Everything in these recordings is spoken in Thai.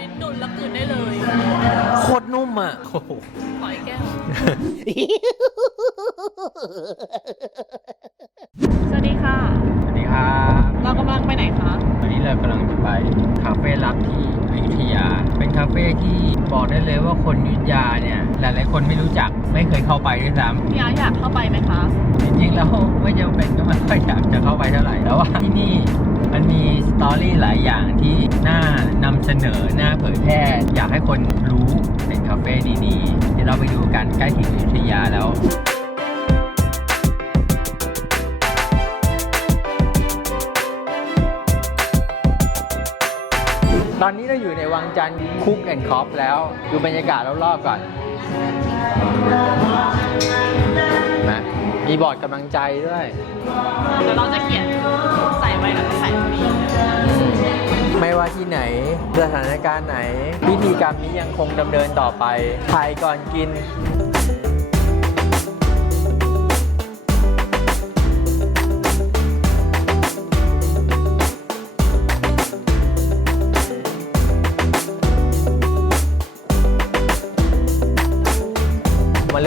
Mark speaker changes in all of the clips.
Speaker 1: ลิ้นดุนแล้วกลืนได้เลย
Speaker 2: โคตรนุ่มอะโอ้โห
Speaker 1: ขออีกแก้ว สวัสดีค่ะ
Speaker 2: สวัสดีครับ
Speaker 1: เรากำลังไปไหนคะ
Speaker 2: วันนี้เรากำลังจะไปคาเฟ่ลับที่อยุธยา เป็นคาเฟ่ที่บอกได้เลยว่าคนอยุธยาเนี่ย หลายๆคนไม่รู้จักไม่เคยเข้าไปด้วยซ้
Speaker 1: พี่อาร์ตอยากเข้าไปไหมคะำ
Speaker 2: จริงๆแล้วไม่จำเป็นก็ไม่ค่อยอยากจะเข้าไปเท่าไหร่แต่ว่าที่นี่ มันมีสตอรี่หลายอย่างที่น่านำเสนอน่าเผยแพร่อยากให้คนรู้เป็นคาเฟ่ดีๆ เดี๋ยวเราไปดูกันใกล้ถึงอยุธยาแล้วตอนนี้เราอยู่ในวังจันทร์คุกแอนด์คอฟแล้ว ดูบรรยากาศรอบๆก่อนนะ มีบอร์ดกำลังใจด้วย
Speaker 1: เดี๋ยวเราจะเขียนใส่ไว้แล้วก็ใส่ตรงนี้
Speaker 2: ไม่ว่าที่ไหนสถานการณ์ไหนพิธีกรรมนี้ยังคงดำเนินต่อไปถ่ายก่อนกิน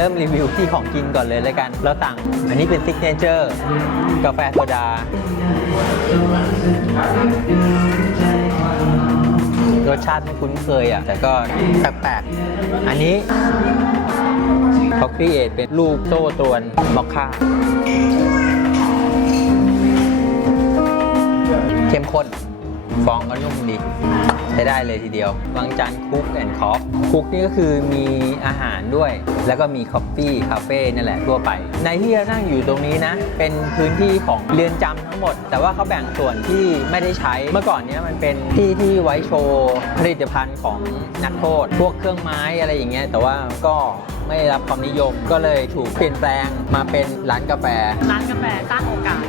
Speaker 2: ริ่มรีวิวที่ของกินก่อนเลยแล้วกัน เราสั่ง อันนี้เป็นซิกเนเจอร์กาแฟโซดา รสชาติไม่คุ้นเคยอะ แต่ก็แปลกๆ อันนี้เขาครีเอทเป็นลูกโซ่ตรวนมอคค่าเข้มข้น ฟองก็นุ่มดีใช้ได้เลยทีเดียววังจันทร์คุกแอนด์คอฟคุกนี่ก็คือมีอาหารด้วย แล้วก็มีคอฟฟี่คาเฟ่นั่นแหละทั่วไป ในที่เรานั่งอยู่ตรงนี้นะ เป็นพื้นที่ของเรือนจำทั้งหมด แต่ว่าเขาแบ่งส่วนที่ไม่ได้ใช้เมื่อก่อนเนี้ยมันเป็นที่ที่ไว้โชว์ผลิตภัณฑ์ของนักโทษ พวกเครื่องไม้อะไรอย่างเงี้ยแต่ว่าก็ไม่ได้รับความนิยมก็เลยถูกเปลี่ยนแปลงมาเป็นร้านกาแฟ
Speaker 1: ร้านกาแฟสร้างโอกาส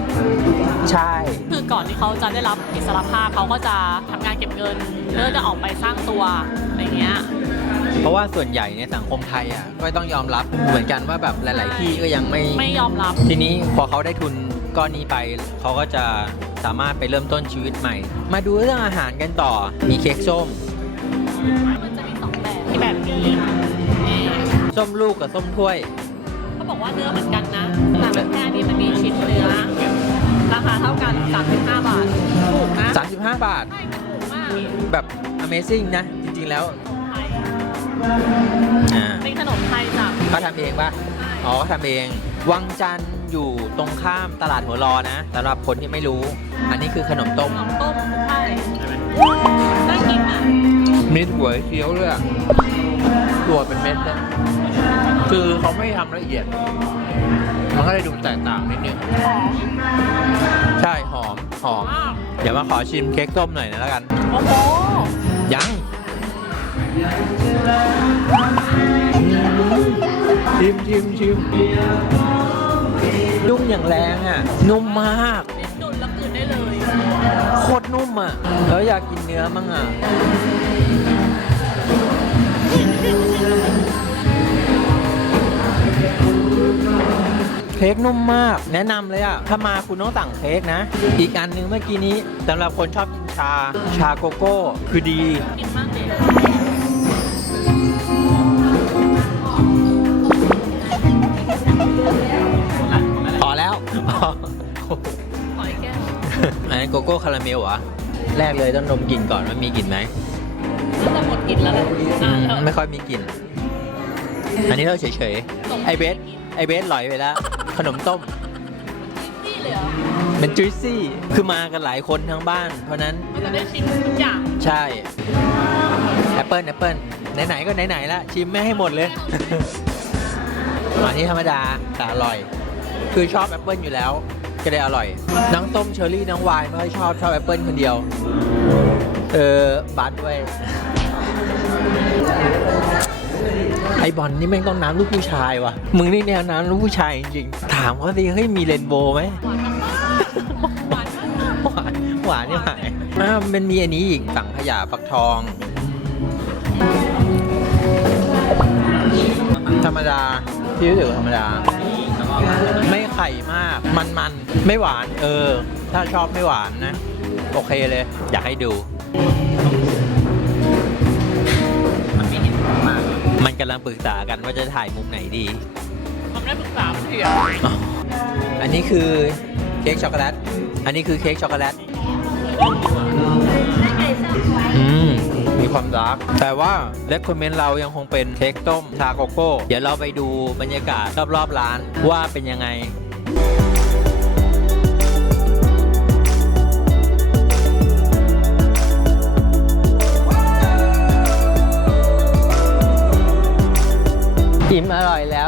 Speaker 2: ใช่
Speaker 1: คือ ก่อนที่เขาจะได้รับอิสรภาพเขาก็จะทำงานเก็บเงินเพื่อจะออกไปสร้างตัวอะไรเงี้ย
Speaker 2: เพราะว่าส่วนใหญ่ในสังคมไทยอะก็ต้องยอมรับเหมือนกันว่าแบบหลาย ๆ ที่ก็ยังไม่
Speaker 1: ไม่ยอมรับ
Speaker 2: ทีนี้พอเขาได้ทุนก้อนนี้ไปเขาก็จะสามารถไปเริ่มต้นชีวิตใหม่ มาดูเรื่องอาหารกันต่อมีเค้กส้ม
Speaker 1: มันจะมีสองแบบที่แบบนี้นี่
Speaker 2: ส้มลูกกับส้มถ้วย
Speaker 1: เขาบอกว่าเนื้อเหมือนกันนะแต่แบบแค่นี้มันมีชิ้นเนื้อ ราคาเท่ากัน 35 บาท ถูกนะ
Speaker 2: 35 บาท
Speaker 1: ใช่มันถูกมาก
Speaker 2: แบบ Amazing นะ จริง ๆ แล้ว
Speaker 1: ไทย
Speaker 2: อ่า
Speaker 1: เป็นขนมไทยจาก
Speaker 2: เขาทำเองปะอ๋อเขาทำเอง วังจันทร์อยู่ตรงข้ามตลาดหัวรอนะสำหรับคนที่ไม่รู้ อันนี้คือขนมต้ม
Speaker 1: น้ำต้มใช่น่ากินอะ
Speaker 2: มิดหัวเคี้ยวเลยอะตัวเป็นเม็ดเลยคือเขาไม่ทำละเอียด มันก็เลยดูแตกต่างนิดนึง
Speaker 1: หอม
Speaker 2: ใช่หอมหอม
Speaker 1: มาก
Speaker 2: เดี๋ยวมาขอชิมเค้กส้มหน่อยนะแล้วกัน
Speaker 1: โอ้โห
Speaker 2: ยังชิมชิมชิมนุ่มอย่างแรงอะ นุ่มมาก
Speaker 1: ลิ้นดุนแล้วกลืนได้เลย
Speaker 2: โคตรนุ่มอะ แล้วอยากกินเนื้อมั่งอะ ค้กนุ่มมาก แนะนำเลยอะ ถ้ามาคุณต้องสั่งเค้กนะ อีกอันหนึงเมื่อกี้นี้สำหรับคนชอบกินชา ชาโกโก้ คือดี
Speaker 1: กินมากเลย
Speaker 2: พอแล้ว
Speaker 1: ขออีกแก้ว
Speaker 2: อันนั้นโกโก้คาราเมลเหรอ แรกเลยต้องดมกลิ่นก่อนว่ามีกลิ่นไหม
Speaker 1: น่าจะหมดกินแล้วแหละอะแล้ว
Speaker 2: ไม่ค่อยมีกลิ่น อันนี้เราเฉย
Speaker 1: ส่ง
Speaker 2: ๆไอเบส ไอเบสหลอยไปแล้ว ขนมต้ม
Speaker 1: นี่เลยเหรอ
Speaker 2: เป็นจุยซี่ คือมากันหลายคนทั้งบ้าน เพราะนั้น
Speaker 1: มันจะได้ชิมทุกอย่าง
Speaker 2: ใช่แอปเปิลแอปเปิลไหนๆก็ไหนๆละชิมไม่ให้หมดเลยอันนี้ธรรมดาแต่อร่อย คือชอบแอปเปิลอยู่แล้ว ก็เลยอร่อย น้องต้มเชอร์รี่น้องวายไม่ค่อยชอบชอบแอปเปิลคนเดียว เออบัสด้วย ไอบอลนี่แม่งต้องน้ำลูกผู้ชายว่ะมึงนี่แนวน้ำลูกผู้ชายจริงๆถามเขาสิเฮ้ยมีเรนโบว์ไหม
Speaker 1: หวานหวานมาก
Speaker 2: หวานหวานนี่หายอ่ามันมีอันนี้อีกสังขยาฟักทอง ธรรมดาที่รู้สึกธรรมดา ไม่ไข่มากมันมันๆไม่หวาน เออ ถ้าชอบไม่หวานนะ โอเคเลย อยากให้ดู กำลังปรึกษากันว่าจะถ่ายมุมไหนดี
Speaker 1: มันไม่ได้ปรึกษาเสีย
Speaker 2: อันนี้คือเค้กช็อกโกแลต อันนี้คือเค้กช็อกโกแลต อืม มีความดาร์กแต่ว่าเลคคอมเมนต์เรายังคงเป็นเค้กต้มชาโกโก้ เดี๋ยวเราไปดูบรรยากาศรอบๆร้านว่าเป็นยังไง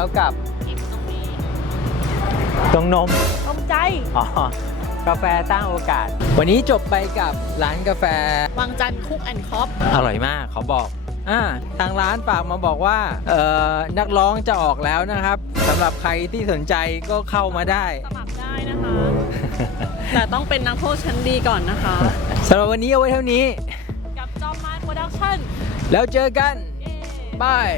Speaker 2: แล้วกับ
Speaker 1: อิ่มตรงนี้
Speaker 2: ตรงนม
Speaker 1: ตรงใจ
Speaker 2: อ๋อกาแฟสร้างโอกาส วันนี้จบไปกับร้านกาแฟ
Speaker 1: วังจันทร์คุกแอนด์คอฟ
Speaker 2: อร่อยมากเขาบอกอ่าทางร้านฝากมาบอกว่าเอ่อนักร้องจะออกแล้วนะครับสำหรับใครที่สนใจก็เข้ามาได้
Speaker 1: สมัครได้นะคะ แต่ต้องเป็นนักโทษชั้นดีก่อนนะคะ
Speaker 2: สำหรับวันนี้เอาไว้เท่านี้
Speaker 1: กับจอมไม้โปรดักชั่น
Speaker 2: แล้วเจอกัน
Speaker 1: เย้
Speaker 2: บาย